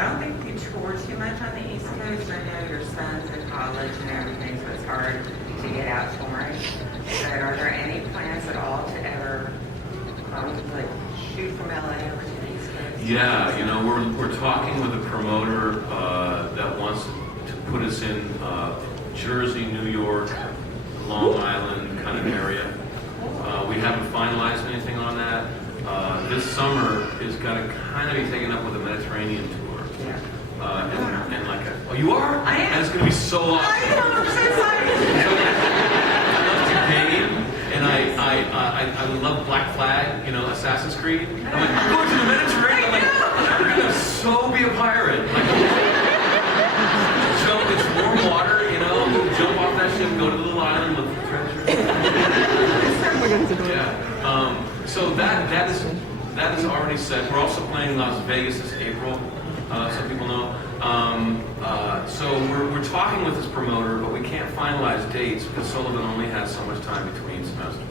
I don't think you tour too much on the East Coast. I know your son's in college and everything, so it's hard to get out touring. But are there any plans at all to ever like shoot from LA over to the East Coast? Yeah, you know, we're talking with a promoter that wants to put us in Jersey, New York, Long Island kind of area. We haven't finalized anything on that. This summer is going to kind of be taken up with a Mediterranean tour. Yeah. And like oh, you are? I am. And it's going to be so awesome. I am. I'm so excited. I love to game, and I love Black Flag, you know, Assassin's Creed. I'm like, I'm going to the Mediterranean. I'm like, I'm going to so be a pirate. Like, so it's warm water, you know, jump off that ship, go to the little island, look for treasure. Yeah. So that is already set. We're also playing Las Vegas this April, so people know. So we're talking with this promoter, but we can't finalize dates because Sullivan only has so much time between semesters.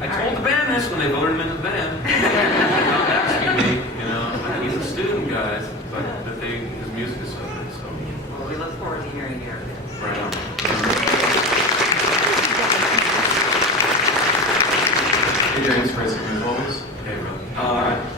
I told the band this when they voted him in the band. They're not asking me, you know, he's a student, guys, but that his music is so good. So. Well, we look forward to hearing your. Right on. Hey James, Fraser, as always. Hey, bro.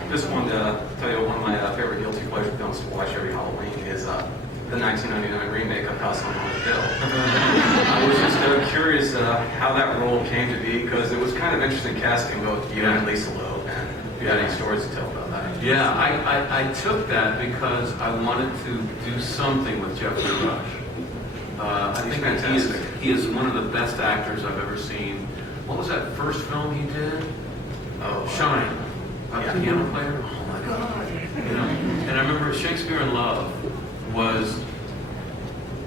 Just wanted to tell you one of my favorite guilty pleasure films to watch every Halloween is the 1999 remake of House on Haunted Hill. I was just curious how that role came to be, because it was kind of interesting casting both you and Lisa Loeb, and if you had any stories to tell about that. Yeah, I took that because I wanted to do something with Jeffrey Rush. I think that he is one of the best actors I've ever seen. What was that first film he did? Oh, Shine. About the piano player. Oh my God. You know, and I remember Shakespeare in Love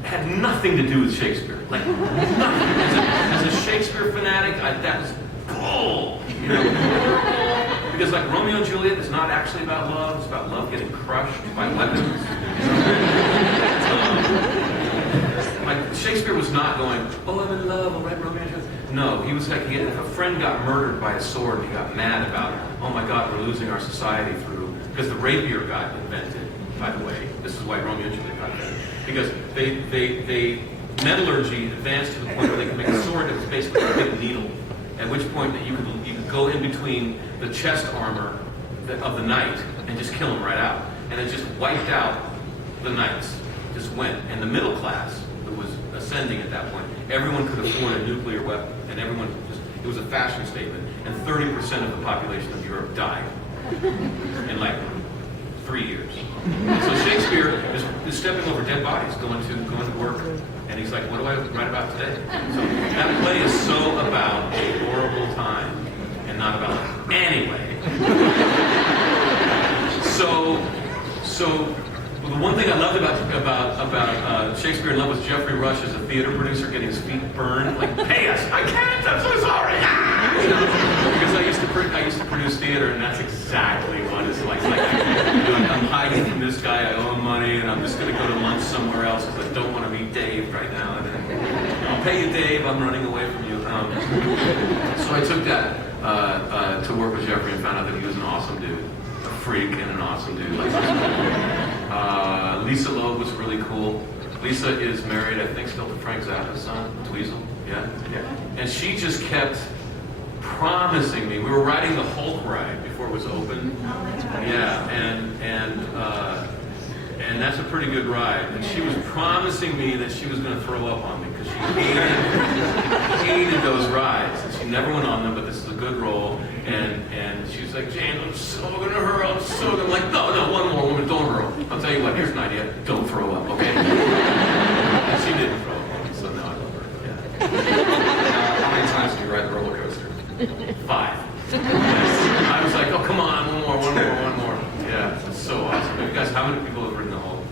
had nothing to do with Shakespeare. Like nothing. As a Shakespeare fanatic, that was bull. You know, because like Romeo and Juliet is not actually about love. It's about love getting crushed by weapons. Like Shakespeare was not going, oh, I'm in love, I'll write Romeo and Juliet. No, he was like, if a friend got murdered by a sword and he got mad about, oh my God, we're losing our society through, because the rapier got invented, by the way. This is why Romeo and Juliet got invented. Because they metallurgy advanced to the point where they could make a sword that was basically a big needle. At which point that you could go in between the chest armor of the knight and just kill him right out. And it just wiped out the knights. Just went. And the middle class that was ascending at that point, everyone could afford a nuclear weapon, and everyone just, it was a fashion statement. And 30% of the population of Europe died in like 3 years. And so Shakespeare is stepping over dead bodies, going to work, and he's like, what do I write about today? So that play is so about a horrible time, and not about it. Anyway. So the one thing I loved about Shakespeare in Love was Jeffrey Rush as a theater producer getting his feet burned. Like, pay us! I can't! I'm so sorry! Ah! You know? Because I used to produce theater, and that's exactly what it's like. It's like I'm hiding from this guy. I owe him money, and I'm just going to go to lunch somewhere else because I don't want to meet Dave right now. And then, I'll pay you, Dave. I'm running away from you. So I took that to work with Jeffrey and found out that he was an awesome dude, a freak, and an awesome dude. Lisa Loeb was really cool. Lisa is married, I think, still to Frank Zappa's son, Tweezle. Yeah. And she just kept promising me. We were riding the Hulk ride before it was open. Yeah, and that's a pretty good ride. And she was promising me that she was going to throw up on me because she hated those rides. And she never went on them, but this is a good role. And she was like, James, I'm so going to hurl. I'm like, no, one more woman, don't hurl. I'll tell you what, here's an idea. Don't throw up, okay? And she didn't throw up on me, so now I love her. Yeah. How many times did you ride the roller coaster? 5. I was like, oh, come on, one more. Yeah, it's so awesome. You guys, how many people have ridden the Hulk?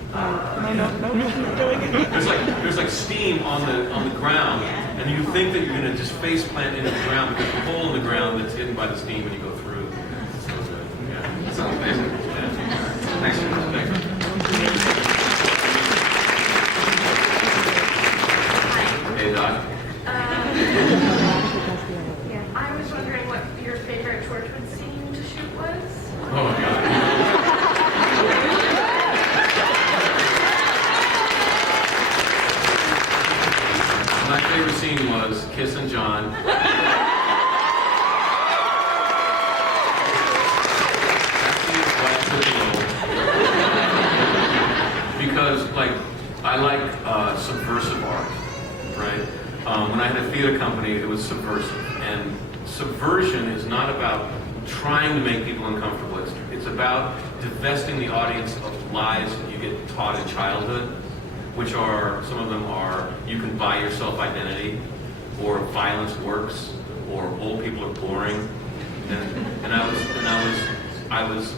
There's like steam on the ground, and you think that you're going to just face plant into the ground because the hole in the ground that's hidden by the steam when you go through. It's so good. Yeah. That sounds amazing. Yeah. Thanks. Hey, Doc. I was wondering what your favorite Torchwood scene to shoot was. Oh, my God. kissing John. Because, like, I like subversive art, right? When I had a theater company, it was subversive. And subversion is not about trying to make people uncomfortable. It's about divesting the audience of lies that you get taught in childhood, which are, some of them are, you can buy your self-identity, or violence works, or old people are boring. And I was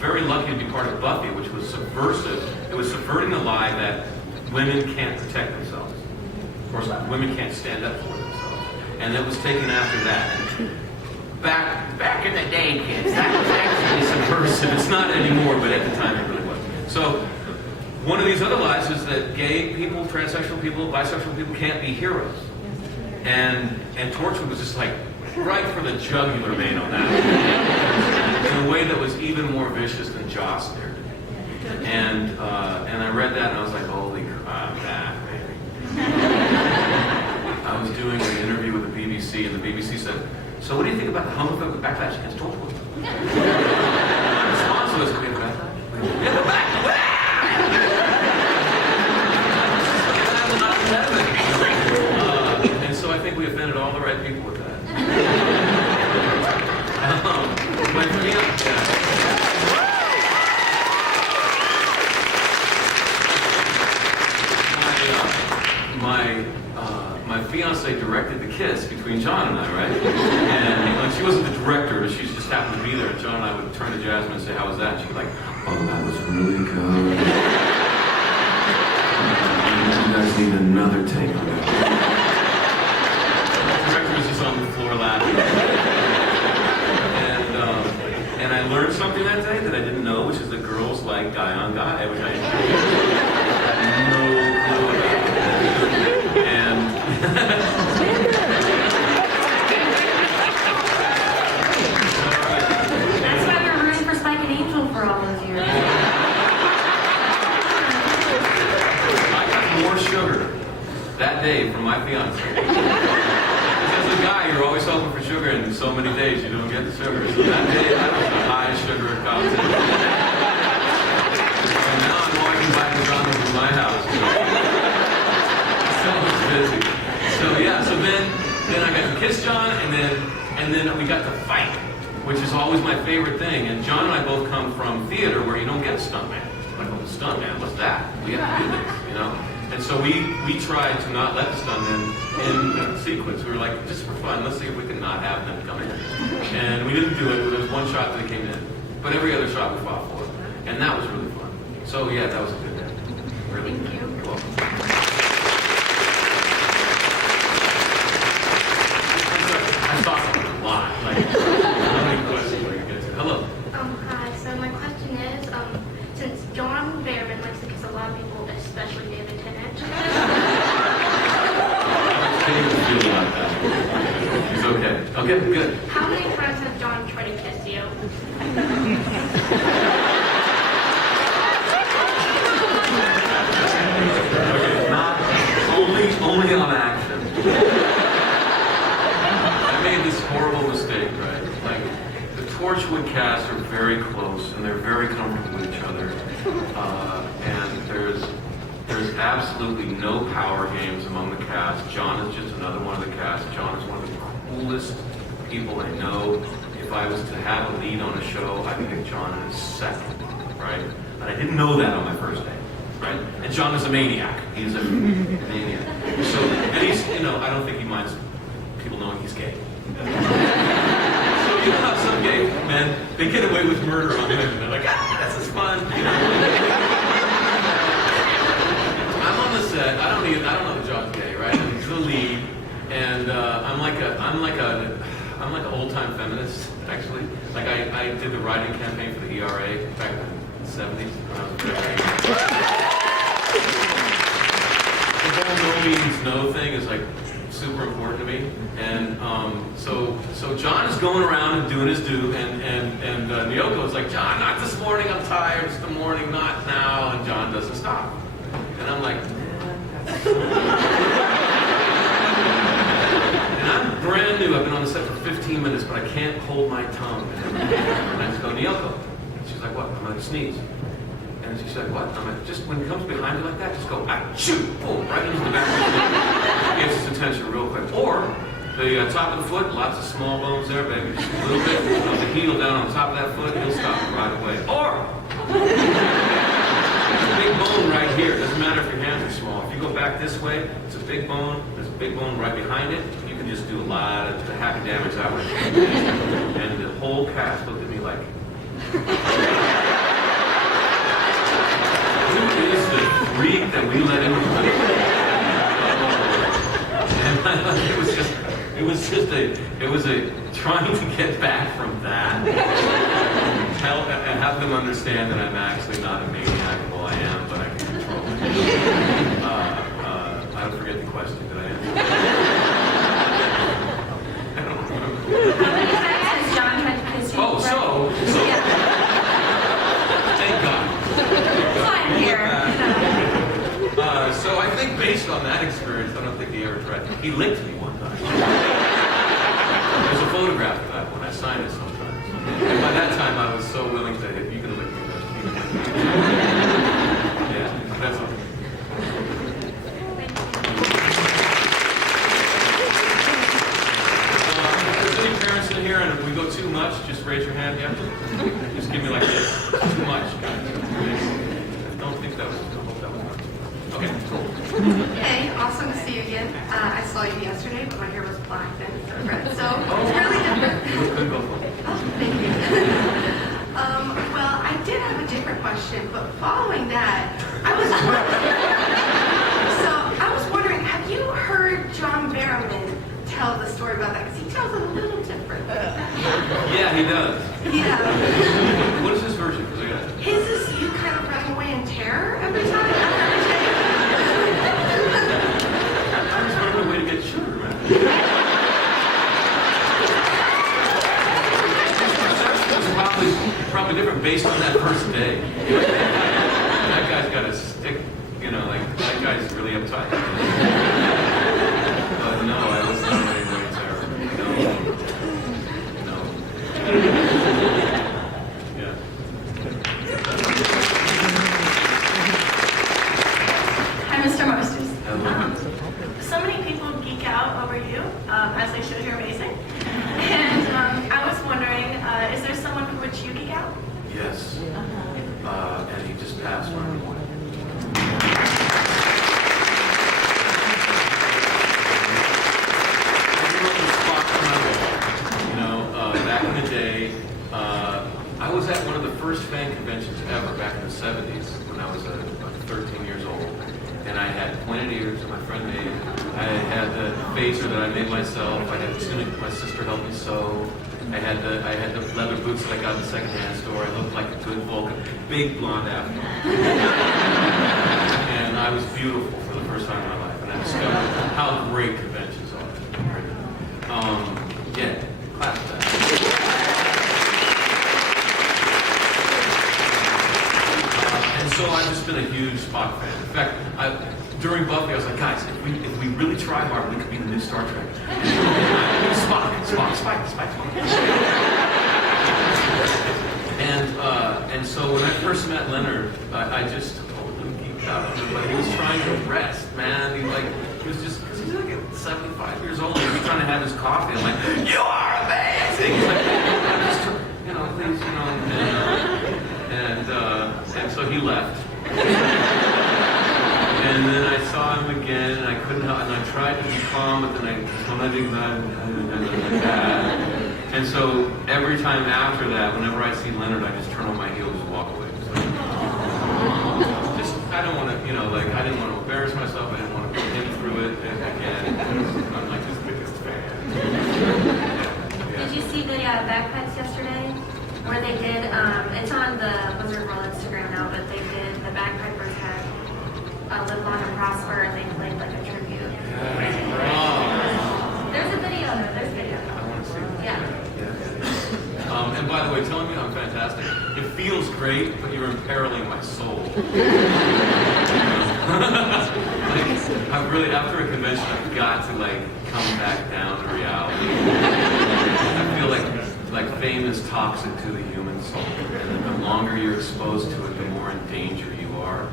very lucky to be part of Buffy, which was subversive. It was subverting the lie that women can't protect themselves. Of course, women can't stand up for themselves. And it was taken after that. Back in the day, kids, that was actually subversive. It's not anymore, but at the time it really was. So, one of these other lies is that gay people, transsexual people, bisexual people can't be heroes. And Torchwood was just like right for the jugular vein on that, in a way that was even more vicious than Joss did. And I read that and I was like, holy crap, that baby. I was doing an interview with the BBC, and the BBC said, "So what do you think about the homophobic backlash against Torchwood?" My response was, "We have backlash. We have a backlash." And so I think we offended all the right people with that. My fiance directed the kiss between John and I, right? And like, she wasn't the director, but she just happened to be there. And John and I would turn to Jasmine and say, "How was that?" And she'd be like, "Oh, that was really good. You guys need another take on it." The director was just on the floor laughing. And I learned something that day that I didn't know, which is that girls like guy on guy, which I had no clue about. And that's why we're rooting for Spike and Angel for all those years. I got more sugar that day from my fiance. As a guy, you're always hoping for sugar, and so many days you don't get the sugar. So that day, that was the highest sugar cocktail. And now I'm walking by the drama from my house. So it's busy. So yeah, so then I got to kiss John, and then we got to fight, which is always my favorite thing. And John and I both come from theater where you don't get a stuntman. Like, oh, stuntman, what's that? We have to do this, you know? And so we tried to not let the stuntmen in the sequence. We were like, just for fun, let's see if we can not have them come in. And we didn't do it, but there was one shot that they came in. But every other shot we fought for. And that was really fun. So yeah, that was a good day. Really. Thank you. You're welcome. I talked a lot. Like, how many questions are you get to? Hello. Hi. So my question is, since John Barrowman likes to kiss a lot of people, especially David Tennant. Feel like that. He's okay. Okay, good. How many times has John tried to kiss you? Okay, not only on action. I made this horrible mistake, right? Like, the Torchwood cast are very close and they're very comfortable with each other. And there's absolutely no power games among the cast. John is just another one of the cast. John is one of the coolest people I know. If I was to have a lead on a show, I'd pick John in a second, right? And I didn't know that on my first day, right? And John is a maniac. He's a maniac. So, and he's, you know, I don't think he minds people knowing he's gay. So you know how some gay men, they get away with murder on women. They're like, this is fun, you know? I'm on the set. I don't know the John's gay, right? He's the lead, and I'm like an old-time feminist, actually. Like I did the writing campaign for the ERA back in the 70s. The whole no means no thing is like super important to me, and so John is going around and doing his due, and Nyoko is like, John, not this morning. I'm tired. It's the morning, not now. And John doesn't stop. And I'm like, man, that's 15 minutes, but I can't hold my tongue. And I just go, Nyoko. And she's like, what? I'm going to sneeze. And she's like, what? I'm like, just when it comes behind you like that, just go, achoo, boom, right into the back of the neck. Gets his attention real quick. Or the top of the foot, lots of small bones there, baby. Just a little bit of the heel down on top of that foot, he'll stop right away. Or there's a big bone right here. Doesn't matter if your hands are small. If you go back this way, it's a big bone. There's a big bone right behind it. You can just do a lot of happy damage that way. And the whole cast looked at me like, who is the freak that we let in? And it was a trying to get back from that and have them understand that I'm actually not a maniac. Well, I am, but I can control it. I don't forget the question. Did I answer? I don't remember. Has John tried to kiss you? Oh, so thank God. I'm here. So I think based on that experience, I don't think he ever tried. He licked me one time. There's a photograph of that when I signed it sometimes. And by that time, I was so willing to, if you can lick me, then you can lick me. Yeah, that's all. If there's any parents in here, and if we go too much, just raise your hand. Yeah? Just give me like this. Too much. I don't think that was. I hope that was not. Okay, cool. Hey, awesome to see you again. I saw you yesterday, but my hair was black then instead of red, so it's really different. Good go for it. Oh, thank you. Well, I did have a different question, but following that, I was wondering, have you heard John Barrowman tell the story about that? Because he tells it a little different. Yeah, he does. Yeah. What is his version? His is you kind of running away in terror every time. I was running away to get sugar, man. It's probably different based on that first day. That guy's got a stick, like, that guy's really uptight. But no, I was not running away in terror. No. Yeah. Hi, Mr. Marsters. Hello. So many people geek out over you, as they should. You're amazing. And I was wondering, is there someone for which you geek out? Yes. And he just passed on one. Back in the day, I was at one of the first fan conventions ever back in the 70s when I was 13 years old. And I had pointed ears that my friend made. I had the phaser that I made myself. I had the tunic that my sister helped me sew. I had the leather boots that I got in the secondhand store. I looked like a good Vulcan, big blonde afro. And I was beautiful for the first time in my life. And I discovered how great conventions are. Yeah, clap for that. And so I've just been a huge Spock fan. In fact, during Buffy, I was like, guys, if we really try hard, we could be the new Star Trek. Spock. And so when I first met Leonard, I just totally geeked out. But he was trying to rest, man. He was just, because he's like 75 years old, and he was trying to have his coffee. I'm like, you are amazing. He's like, please, and so he left. And then I saw him again, and I couldn't help, and I tried to be calm, but then I and so every time after that, whenever I see Leonard, I just turn on my heels and walk away. I don't want to, I didn't want to embarrass myself. I didn't want to put him through it again. I'm like his biggest fan. Yeah. Did you see the backpacks yesterday? Where they did, it's on the Wizard World Instagram now, but they did, the bagpipers had Live Long and Prosper, and they played like a tribute. There's a video though, there's video. I want to see that. Yeah. And by the way, telling me I'm fantastic. It feels great, but you're imperiling my soul. I've really, after a convention, I've got to come back down to reality. I fame is toxic to the human soul, and the longer you're exposed to it, the more in danger you are.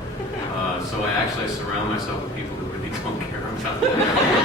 So I surround myself with people who really don't care about that.